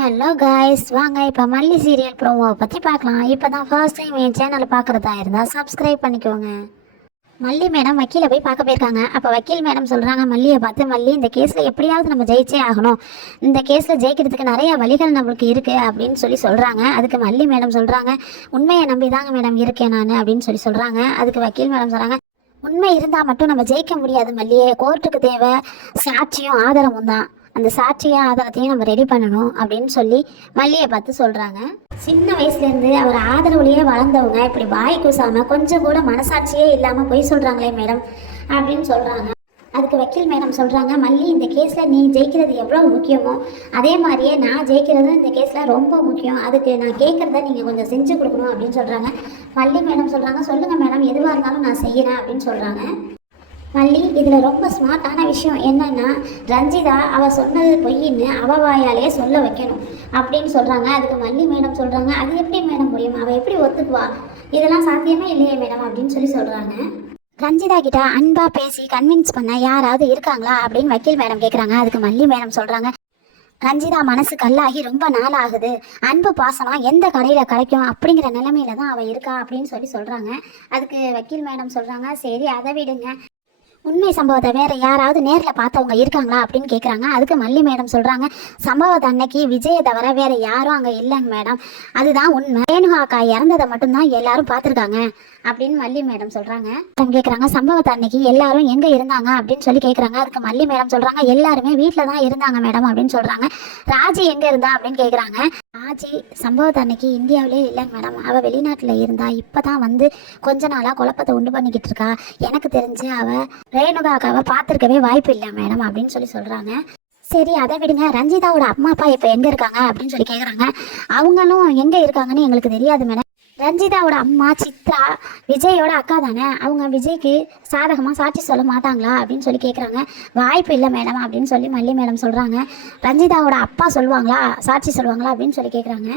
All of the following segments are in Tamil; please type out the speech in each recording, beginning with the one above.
ஹலோ காய்ஸ், வாங்க இப்போ மல்லி சீரியல் ப்ரோமோவை பற்றி பார்க்கலாம். இப்போ தான் ஃபர்ஸ்ட் டைம் என் சேனலை பார்க்குறதா இருந்தால் சப்ஸ்கிரைப் பண்ணிக்கோங்க. மல்லி மேடம் வக்கீலை போய் பார்க்க போயிருக்காங்க. அப்போ வக்கீல் மேடம் சொல்கிறாங்க மல்லியை பார்த்து, மல்லி இந்த கேஸில் எப்படியாவது நம்ம ஜெயிச்சே ஆகணும், இந்த கேஸில் ஜெயிக்கிறதுக்கு நிறைய வழிகள் நம்மளுக்கு இருக்குது அப்படின்னு சொல்கிறாங்க. அதுக்கு மல்லி மேடம் சொல்கிறாங்க, உண்மையை நம்பி தாங்க மேடம் இருக்கேன் நான் அப்படின்னு சொல்கிறாங்க. அதுக்கு வக்கீல் மேடம் சொல்கிறாங்க, உண்மை இருந்தால் மட்டும் நம்ம ஜெயிக்க முடியாது மல்லியே, கோர்ட்டுக்கு தேவை சாட்சியும் ஆதாரமும் தான், அந்த சாட்சிய ஆதாரத்தையும் நம்ம ரெடி பண்ணணும் அப்படின்னு சொல்லி மல்லியை பார்த்து சொல்கிறாங்க. சின்ன வயசுலேருந்து அவர் ஆதரவுலேயே வளர்ந்தவங்க இப்படி வாய் கூசாமல் கொஞ்சம் கூட மனசாட்சியே இல்லாமல் பொய் சொல்கிறாங்களே மேடம் அப்படின்னு சொல்கிறாங்க. அதுக்கு வக்கீல் மேடம் சொல்கிறாங்க, மல்லி இந்த கேஸில் நீ ஜெயிக்கிறது எவ்வளோ முக்கியமோ அதே மாதிரியே நான் ஜெயிக்கிறதும் இந்த கேஸில் ரொம்ப முக்கியம், அதுக்கு நான் கேட்குறத நீங்கள் கொஞ்சம் செஞ்சு கொடுக்கணும் அப்படின்னு சொல்கிறாங்க. மல்லி மேடம் சொல்கிறாங்க, சொல்லுங்கள் மேடம், எதுவாக இருந்தாலும் நான் செய்கிறேன் அப்படின்னு சொல்கிறாங்க. மல்லி இதில் ரொம்ப ஸ்மார்ட்டான விஷயம் என்னென்னா, ரஞ்சிதா அவள் சொன்னது பொய்ன்னு அவள் வாயாலே சொல்ல வைக்கணும் அப்படின்னு சொல்கிறாங்க. அதுக்கு மல்லி மேடம் சொல்கிறாங்க, அது எப்படி மேடம் முடியும், அவள் எப்படி ஒத்துக்குவா, இதெல்லாம் சாத்தியமே இல்லையே மேடம் அப்படின்னு சொல்கிறாங்க. ரஞ்சிதா கிட்ட அன்பாக பேசி கன்வின்ஸ் பண்ண யாராவது இருக்காங்களா அப்படின்னு வக்கீல் மேடம் கேட்குறாங்க. அதுக்கு மல்லி மேடம் சொல்கிறாங்க, ரஞ்சிதா மனசு கல்லாகி ரொம்ப நாள் ஆகுது, அன்பு பாசனம் எந்த கடையில் கிடைக்கும் அப்படிங்கிற நிலைமையில தான் அவள் இருக்கா அப்படின்னு சொல்கிறாங்க. அதுக்கு வக்கீல் மேடம் சொல்கிறாங்க, சரி அதை விடுங்க, உண்மை சம்பவத்தை வேற யாராவது நேரில் பார்த்தவங்க இருக்காங்களா அப்படின்னு கேட்குறாங்க. அதுக்கு மல்லி மேடம் சொல்கிறாங்க, சம்பவத்தை அன்னைக்கு விஜயை தவிர வேற யாரும் அங்கே இல்லைங்க மேடம், அதுதான் உண்மை, ரேணுகா அக்கா இறந்ததை மட்டும்தான் எல்லாரும் பார்த்துருக்காங்க அப்படின்னு மல்லி மேடம் சொல்கிறாங்க. கேட்குறாங்க, சம்பவத்தை அன்னைக்கு எல்லாரும் எங்கே இருந்தாங்க அப்படின்னு கேட்குறாங்க. அதுக்கு மல்லி மேடம் சொல்கிறாங்க, எல்லாருமே வீட்டில் தான் இருந்தாங்க மேடம் அப்படின்னு சொல்கிறாங்க. ராஜி எங்கே இருந்தா அப்படின்னு கேட்குறாங்க. ராஜி சம்பவத்தை அன்னைக்கு இந்தியாவிலே இல்லைங்க மேடம், அவள் வெளிநாட்டில் இருந்தா, இப்போ தான் வந்து கொஞ்ச நாளாக குழப்பத்தை உண்டு பண்ணிக்கிட்டு இருக்கா, எனக்கு தெரிஞ்சு அவள் ரேணுகா அக்காவை பார்த்துருக்கவே வாய்ப்பு இல்லை மேடம் அப்படின்னு சொல்கிறாங்க. சரி அதை விடுங்க, ரஞ்சிதாவோட அம்மா அப்பா இப்போ எங்கே இருக்காங்க அப்படின்னு கேட்குறாங்க. அவங்களும் எங்கே இருக்காங்கன்னு எங்களுக்கு தெரியாது மேடம், ரஞ்சிதாவோட அம்மா சித்ரா விஜயோட அக்கா தானே, அவங்க விஜய்க்கு சாதகமாக சாட்சி சொல்ல மாட்டாங்களா அப்படின்னு கேட்குறாங்க. வாய்ப்பு இல்லை மேடம் அப்படின்னு மல்லி மேடம் சொல்கிறாங்க. ரஞ்சிதாவோட அப்பா சொல்லுவாங்களா, சாட்சி சொல்லுவாங்களா அப்படின்னு கேட்குறாங்க.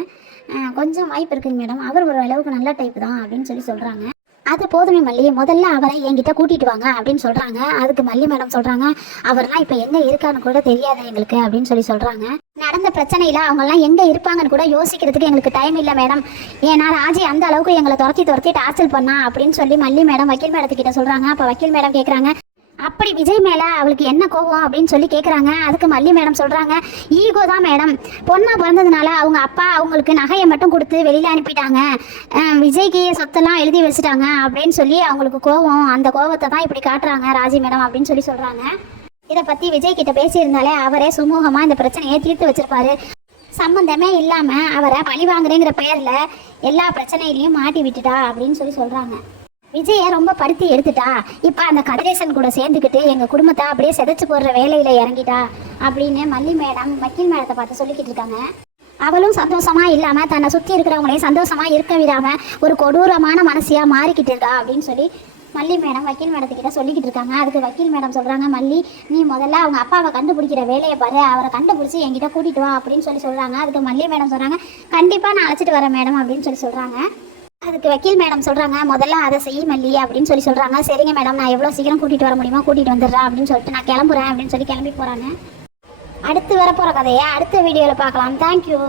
கொஞ்சம் வாய்ப்பு இருக்குங்க மேடம், அவர் ஒரு அளவுக்கு நல்ல டைப் தான் அப்படின்னு சொல்கிறாங்க. அது போதுமே மல்லி, முதல்ல அவரை என்கிட்ட கூட்டிகிட்டு வாங்க அப்படின்னு சொல்கிறாங்க. அதுக்கு மல்லி மேடம் சொல்கிறாங்க, அவர்லாம் இப்போ எங்கே இருக்கான்னு கூட தெரியாது எங்களுக்கு அப்படின்னு சொல்கிறாங்க. நடந்த பிரச்சனையில் அவங்கெல்லாம் எங்கே இருப்பாங்கன்னு கூட யோசிக்கிறதுக்கு எங்களுக்கு டைம் இல்லை மேடம், ஏன்னா ராஜி அந்த அளவுக்கு எங்களை துரத்தி டார்ச்சல் பண்ணா அப்படின்னு மல்லி மேடம் வக்கீல் மேடத்துக்கிட்ட சொல்கிறாங்க. அப்போ வக்கீல் மேடம் கேட்குறாங்க, அப்படி விஜய் மேலே அவளுக்கு என்ன கோபம் அப்படின்னு கேட்குறாங்க. அதுக்கு மல்லி மேடம் சொல்கிறாங்க, ஈகோ தான் மேடம், பொண்ணாக பிறந்ததுனால அவங்க அப்பா அவங்களுக்கு நகையை மட்டும் கொடுத்து வெளியில் அனுப்பிட்டாங்க, விஜய்க்கு சொத்தெல்லாம் எழுதி வச்சுட்டாங்க அப்படின்னு அவங்களுக்கு கோபம், அந்த கோபத்தை தான் இப்படி காட்டுறாங்க ராஜி மேடம் அப்படின்னு சொல்கிறாங்க. இதை பற்றி விஜய் கிட்ட பேசியிருந்தாலே அவரே சுமூகமாக இந்த பிரச்சனையை தீர்த்து வச்சிருப்பாரு, சம்மந்தமே இல்லாமல் அவரை பழி வாங்குறேங்கிற பெயரில் எல்லா பிரச்சனையிலையும் மாட்டி விட்டுட்டா அப்படின்னு சொல்கிறாங்க. விஜயை ரொம்ப படுத்தி எடுத்துட்டா, இப்போ அந்த கதிரேசன் கூட சேர்ந்துக்கிட்டு எங்கள் குடும்பத்தை அப்படியே செதைச்சு போடுற வேலையில் இறங்கிட்டா அப்படின்னு மல்லி மேடம் வக்கீல் மேடத்தை பார்த்து சொல்லிக்கிட்டு இருக்காங்க. அவளும் சந்தோஷமாக இல்லாமல் தன்னை சுற்றி இருக்கிறவங்களையும் சந்தோஷமாக இருக்க விடாமல் ஒரு கொடூரமான மனசியாக மாறிக்கிட்டு இருக்கா அப்படின்னு மல்லி மேடம் வக்கீல் மேடத்துக்கிட்ட சொல்லிக்கிட்டு இருக்காங்க. அதுக்கு வக்கீல் மேடம் சொல்கிறாங்க, மல்லி நீ முதல்ல அவங்க அப்பாவை கண்டுபிடிக்கிற வேலையை பாரு, அவரை கண்டுபிடிச்சி என்கிட்ட கூட்டிகிட்டு வா அப்படின்னு சொல்கிறாங்க. அதுக்கு மல்லி மேடம் சொல்கிறாங்க, கண்டிப்பாக நான் அழைச்சிட்டு வரேன் மேடம் அப்படின்னு சொல்கிறாங்க. அதுக்கு வக்கீல் மேடம் சொல்கிறாங்க, முதல்ல அதை செய்ய மல்லி அப்படின்னு சொல்கிறாங்க. சரிங்க மேடம், நான் எவ்வளோ சீக்கிரம் கூட்டிகிட்டு வர முடியுமா கூட்டிகிட்டு வந்துடுறேன் அப்படின்னு சொல்லிட்டு நான் கிளம்புறேன் அப்படின்னு கிளம்பி போகிறாங்க. அடுத்து வரப்போகிற கதையை அடுத்த வீடியோவில் பார்க்கலாம். தேங்க்யூ.